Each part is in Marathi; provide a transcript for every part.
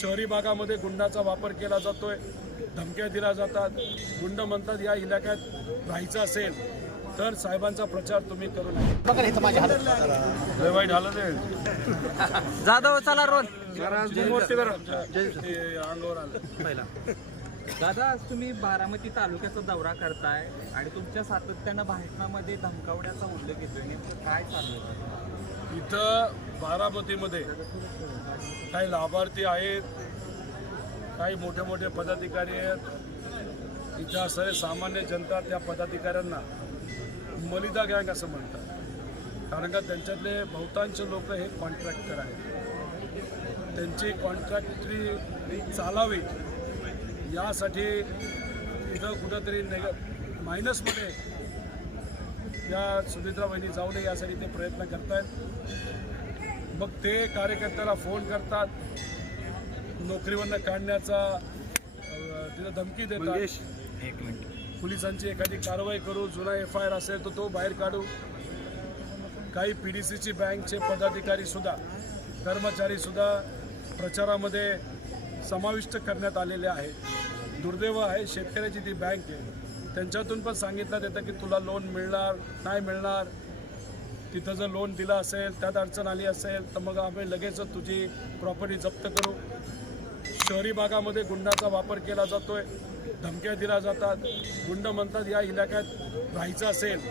शहरी भागामध्ये गुंडाचा वापर केला जातोय धमक्या दिल्या जातात. गुंड म्हणतात या इलाक्यात राहायचं असेल तर साहेबांचा प्रचार तुम्ही करू नये वाईट झालं ते जाधव चला रोल. ते अंगावर आलं. दादा आज तुम्ही बारामती तालुक्याचा दौरा करताय आणि तुमच्या सातत्यानं भाषणामध्ये धमकावण्याचा उल्लेख येतोय. काय चाललंय? इथं बारामतीमध्ये काही लाभार्थी आहेत काही मोठे मोठे पदाधिकारी आहेत. इथं असणारे सामान्य जनता त्या पदाधिकाऱ्यांना मलिदा गँग असं म्हणतात. कारण का त्यांच्यातले बहुतांश लोक हे कॉन्ट्रॅक्टर आहेत. त्यांची कॉन्ट्रॅक्टरी चालावी यासाठी इथं कुठंतरी नेग मायनसमध्ये या सुमित्रा बहिणी जाऊ नये यासाठी ते प्रयत्न करत आहेत मग ते कार्यकर्त्याला फोन करतात. नोकरीवरनं काढण्याचा तिथं धमकी देतात. एक मिनिट. पोलिसांची एखादी कारवाई करू जुना एफ आय आर असेल तर तो बाहेर काढू. काही पी डी सीची बँकचे पदाधिकारी सुद्धा कर्मचारी सुद्धा प्रचारामध्ये समाविष्ट करण्यात आलेले आहेत. दुर्दैव आहे शेतकऱ्याची ती बँक आहे. त्यांच्यातून पण सांगितलं येतं की तुला लोन मिळणार नाही मिळणार. तिथं जर लोन दिलं असेल त्यात अडचण आली असेल तर मग आम्ही लगेच तुझी प्रॉपर्टी जप्त करू. शहरी भागामध्ये गुंडाचा वापर केला जातोय धमक्या दिल्या जातात. गुंड म्हणतात या इलाक्यात राहायचं असेल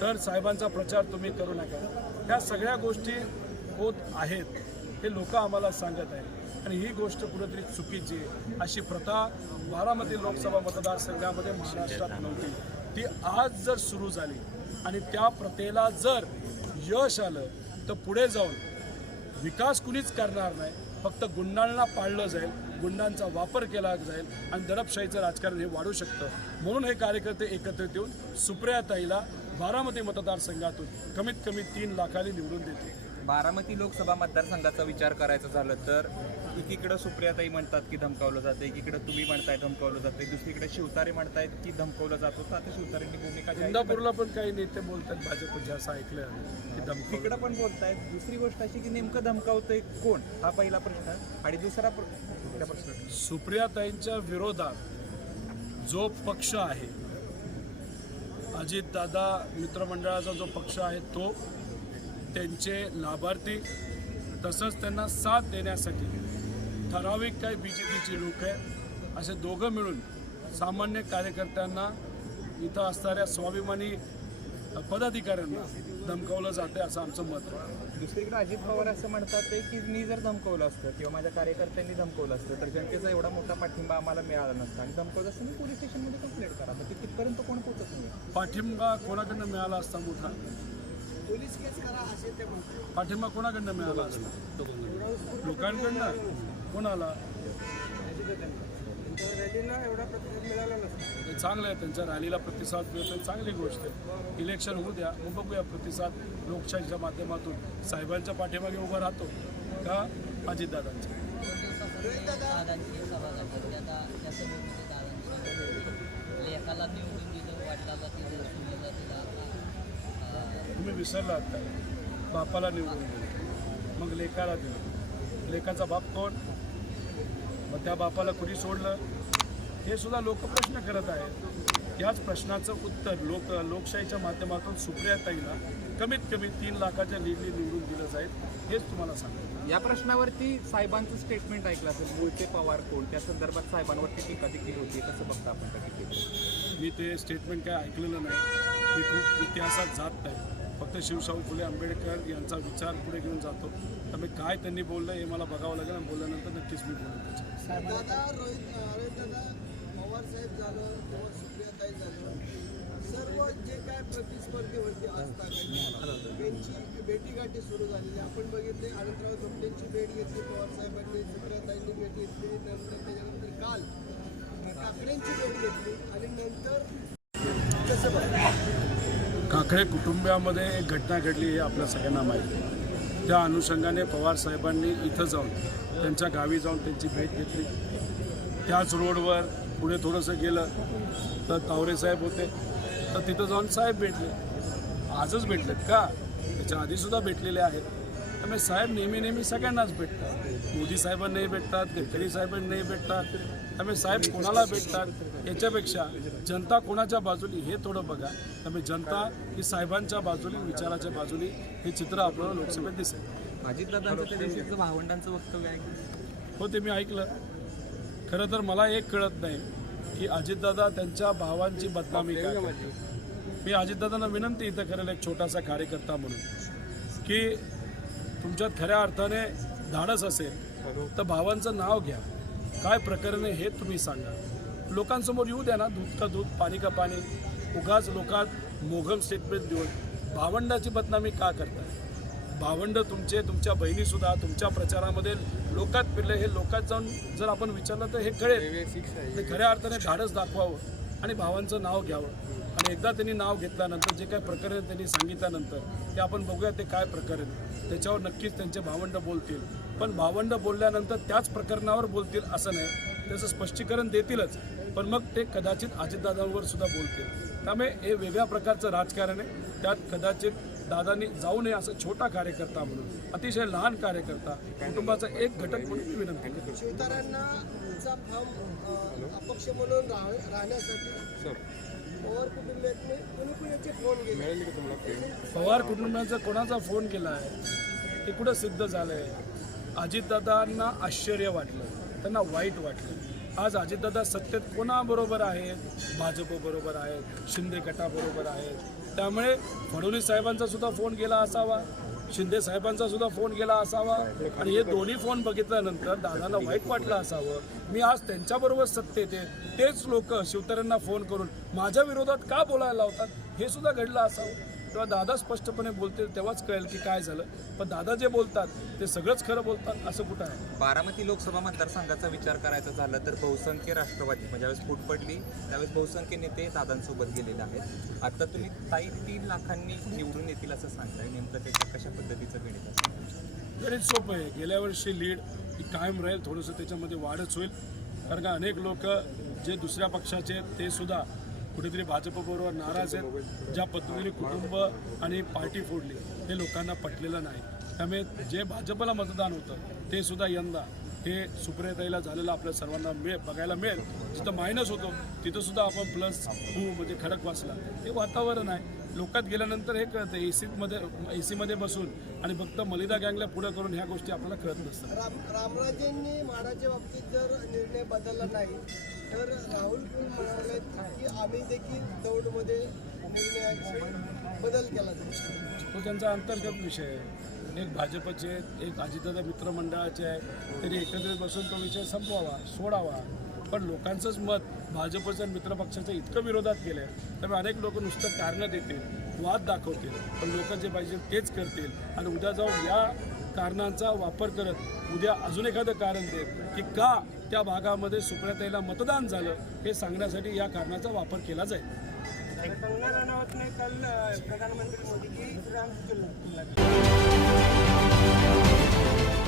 तर साहेबांचा प्रचार तुम्ही करू नका. ह्या सगळ्या गोष्टी होत आहेत हे लोक आम्हाला सांगत आहेत. आणि ही गोष्ट कुठेतरी चुकीची अशी प्रथा बारामती लोकसभा मतदारसंघामध्ये महाराष्ट्रात नव्हती. ती आज जर सुरू झाली आणि त्या प्रथेला जर यश आलं तर पुढे जाऊन विकास कुणीच करणार नाही. फक्त गुंडांना पाळलं जाईल गुंडांचा वापर केला जाईल आणि दडपशाहीचं राजकारण हे वाढू शकतं. म्हणून हे कार्यकर्ते एकत्रित येऊन सुप्रियाताईला बारामती मतदारसंघातून कमीत कमी तीन लाखाने निवडून देते बारामती लोकसभा मतदारसंघाचा विचार करायचा झालं तर एकीकडं सुप्रियाताई म्हणतात की धमकावलं जातं एकीकडे तुम्ही म्हणताय धमकावलं जाते दुसरीकडे शिवतारे म्हणतायत की धमकावलं जातो. तर आता शिवतारेंनी भूमिका इंदापूरला पण काही नेते बोलतात भाजपचे असं ऐकलं की धमकी तिकडं पण बोलतायत. दुसरी गोष्ट अशी की नेमकं धमकावतंय कोण? हा पहिला प्रश्न. आणि दुसरा प्र- प्रश्न. सुप्रियाताईंच्या विरोधात जो पक्ष आहे अजितदादा मित्रमंडळाचा जो पक्ष आहे तो त्यांचे लाभार्थी तसंच त्यांना साथ देण्यासाठी ठराविक काही बी जे पीची लोक आहे असे दोघं मिळून सामान्य कार्यकर्त्यांना इथं असणाऱ्या स्वाभिमानी पदाधिकाऱ्यांना धमकावलं जाते असं आमचं मत आहे. दुसरीकडे अजित पवार असं म्हणतात ते की मी जर धमकवलं असतं किंवा माझ्या कार्यकर्त्यांनी धमकवलं असतं तर जनतेचा एवढा मोठा पाठिंबा आम्हाला मिळाला नसता. आणि धमकवलं असतं मी पोलीस स्टेशनमध्ये कंप्लेंट करा. तर ते तिथपर्यंत कोण पोहोचत नाही? पाठिंबा कोणाकडनं मिळाला असता मोठा? पाठिंबा कोणाकडनं मिळाला? असता लोकांकडनं? कोणाला? हे चांगलं आहे त्यांच्या रॅलीला प्रतिसाद मिळतो चांगली गोष्ट आहे. इलेक्शन होऊ द्या मग बघूया प्रतिसाद लोकशाहीच्या माध्यमातून. साहेबांच्या पाठीमागे उभं राहतो का अजितदादांच्या? दादांची सभा झाली आता त्या सभेमध्ये दादांची लेखाला निवडून दिलं वाटला दिला आता विसरलात काय बापाला निवडून दिलं मग लेकाला दिलं लेकाचा बाप कोण? मग त्या बापाला कुणी सोडलं? हे सुद्धा लोक प्रश्न करत आहेत. याच प्रश्नाचं उत्तर लोक लोकशाहीच्या माध्यमातून सुप्रियाताईला कमीत कमी तीन लाखाच्या लीडनी निवडून दिलं जाईल हेच तुम्हाला सांगतो. या प्रश्नावरती साहेबांचं स्टेटमेंट ऐकलं असेल मूळचे पवार कोण? त्या संदर्भात साहेबांवरती टीका देखील होती कसं बघता आपण त्या मी ते स्टेटमेंट काय ऐकलेलं नाही. मी खूप इतिहासात जात नाही. फक्त शिवशाहू फुले आंबेडकर यांचा विचार पुढे घेऊन जातो. तर काय त्यांनी बोललं हे मला बघावं लागेल आणि बोलल्यानंतर नक्कीच मी बोलतो रोहित पवार साहेब झालं सुप्रियाताई झालं. सर्व जे काय प्रतिस्पर्धीवरती असतात त्यांची भेटीगाठी सुरू झालेली आपण बघितले अनंतराव धोपटेंची भेट घेतली पवार साहेबांनी सुप्रियाताईंनी भेट घेतली नंतर त्याच्यानंतर काल काकड्यांची भेट घेतली. आणि नंतर कसं बघा काकडे कुटुंबामध्ये एक घटना घडली हे आपल्या सगळ्यांना माहिती आहे. त्या अनुषंगाने पवार साहेबांनी इथं जाऊन त्यांच्या गावी जाऊन त्यांची भेट घेतली. त्याच रोडवर पुढे थोडंसं गेलं तर तावरे साहेब होते. तर तिथं जाऊन साहेब भेटले. आजच भेटलेत का? त्याच्या आधीसुद्धा भेटलेले आहेत. त्यामुळे साहेब नेहमी नेहमी सगळ्यांनाच भेटतात. मोदी साहेबांनाही भेटतात गडकरी साहेबांनाही भेटतात. त्यामुळे साहेब कोणाला भेटतात याच्यापेक्षा जनता कोणाच्या बाजूनी हे थोडं बघा. त्यामुळे जनता ही साहेबांच्या बाजूनी विचाराच्या बाजूनी हे चित्र आपल्याला लोकसभेत दिसेल. अजितदादांचं भावंडांचं वक्तव्य आहे. हो ते मी ऐकलं. खरं तर मला एक कळत नाही की अजितदादा त्यांच्या भावांची बदनामी काय. मी अजितदादांना विनंती इथं करेल एक छोटासा कार्यकर्ता म्हणून की तुमच्यात खऱ्या अर्थाने धाडस असेल तर भावांचं नाव घ्या. काय प्रकरण आहे हे तुम्ही सांगा. लोकांसमोर येऊ द्या ना दूध का दूध पाणी का पाणी. उगाच लोकात मोघम स्टेटमेंट देऊन भावंडाची बदनामी का करताय? भावंड तुमचे तुमच्या बहिणीसुद्धा तुमच्या प्रचारामध्ये लोकात फिरले हे लोकात जाऊन जर आपण विचारलं तर हे कळेल. खऱ्या अर्थाने धाडस दाखवावं. आणि भावांचं नाव घ्यावं. आणि एकदा त्यांनी नाव घेतल्यानंतर जे काय प्रकरण त्यांनी सांगितल्यानंतर ते आपण बघूया ते काय प्रकरण त्याच्यावर नक्कीच त्यांचे भावंड बोलतील. पण भावंड बोलल्यानंतर त्याच प्रकरणावर बोलतील असं नाही. त्याचं स्पष्टीकरण देतीलच. पण मग ते कदाचित अजितदादांवर सुद्धा बोलतील. त्यामुळे हे वेगळ्या प्रकारचं राजकारण आहे. त्यात कदाचित दादांनी जाऊ नये असं छोटा कार्यकर्ता म्हणून अतिशय लहान कार्यकर्ता कुटुंबाचा एक घटक म्हणून मी विनंती करतो. शिवतारांना फॉर्म अपक्ष म्हणून राह- राहण्यासाठी पवार कुटुंबाचा कोणाचा फोन केला? आहे? हे कुठं सिद्ध झालं आहे अजितदादांना आश्चर्य वाटलं. त्यांना वाईट वाटलं. आज अजितदादा सत्तेत कोणाबरोबर आहेत? भाजपबरोबर आहेत शिंदे गटाबरोबर आहेत. त्यामुळे फडणवीस साहेबांचा सुद्धा फोन गेला असावा शिंदे साहेबांचा सुद्धा फोन गेला असावा आणि हे दोन्ही फोन बघितल्यानंतर दादांना वाईट वाटलं असावं. मी आज त्यांच्याबरोबर सत्तेत आहे तेच लोक शिवतऱ्यांना फोन करून माझ्या विरोधात का बोलायला लावतात? हे सुद्धा घडलं असावं. तेव्हा दादा स्पष्टपणे बोलतील तेव्हाच कळेल की काय झालं. पण दादा जे बोलतात ते सगळंच खरं बोलतात असं कुठं आहे? बारामती लोकसभा मतदारसंघाचा विचार करायचा झाला तर बहुसंख्य राष्ट्रवादी म्हणजे ज्यावेळेस फूट पडली त्यावेळेस बहुसंख्य नेते दादांसोबत गेलेले आहेत. आता तुम्ही ताई तीन लाखांनी निवडून येतील असं सांगताय. नेमकं त्याच्या कशा पद्धतीचं गणित असेल? गणित सोपं आहे. गेल्या वर्षी लीड ही कायम राहील थोडंसं त्याच्यामध्ये वाढच होईल. कारण का अनेक लोक जे दुसऱ्या पक्षाचे आहेत ते सुद्धा कुठेतरी भाजपबरोबर नाराज आहेत ज्या पद्धतीने कुटुंब आणि पार्टी फोडली हे लोकांना पटलेलं नाही. त्यामुळे जे भाजपला मतदान होतं ते सुद्धा यंदा हे सुप्रियताईला झालेलं आपल्या सर्वांना मिळ बघायला मिळेल. जिथं मायनस होतो तिथंसुद्धा आपण प्लस टू म्हणजे खडक वाचला. हे वातावरण आहे. लोकात गेल्यानंतर हे कळतं ए सीमध्ये ए सीमध्ये बसून आणि फक्त मलिदा गँगला पुढं करून ह्या गोष्टी आपल्याला कळत नसतात. राम रामराजेंनी माडाच्या बाबतीत जर निर्णय बदलला नाही तर राहुल म्हणाले की आम्ही देखील दौडमध्ये निर्णयाची बदल केला तो त्यांचा अंतर्गत विषय आहे. एक भाजपचे आहेत, एक अजितदादा मित्रमंडळाचे आहे त्यांनी एकत्रित बसून तो विषय संपवावा सोडावा. पण लोकांचंच मत भाजपच्या मित्रपक्षाच्या इतकं विरोधात गेलं आहे त्यामुळे अनेक लोक नुसतं कारणं देतील वाद दाखवतील पण लोक जे पाहिजे तेच करतील. आणि उद्या जाऊन या कारणांचा वापर करत उद्या अजून एखादं कारण देत की का त्या भागामध्ये सुप्रियाताईला मतदान झालं हे सांगण्यासाठी या कारणाचा वापर केला जाईल कंगना प्रधानमंत्री मोदी की राम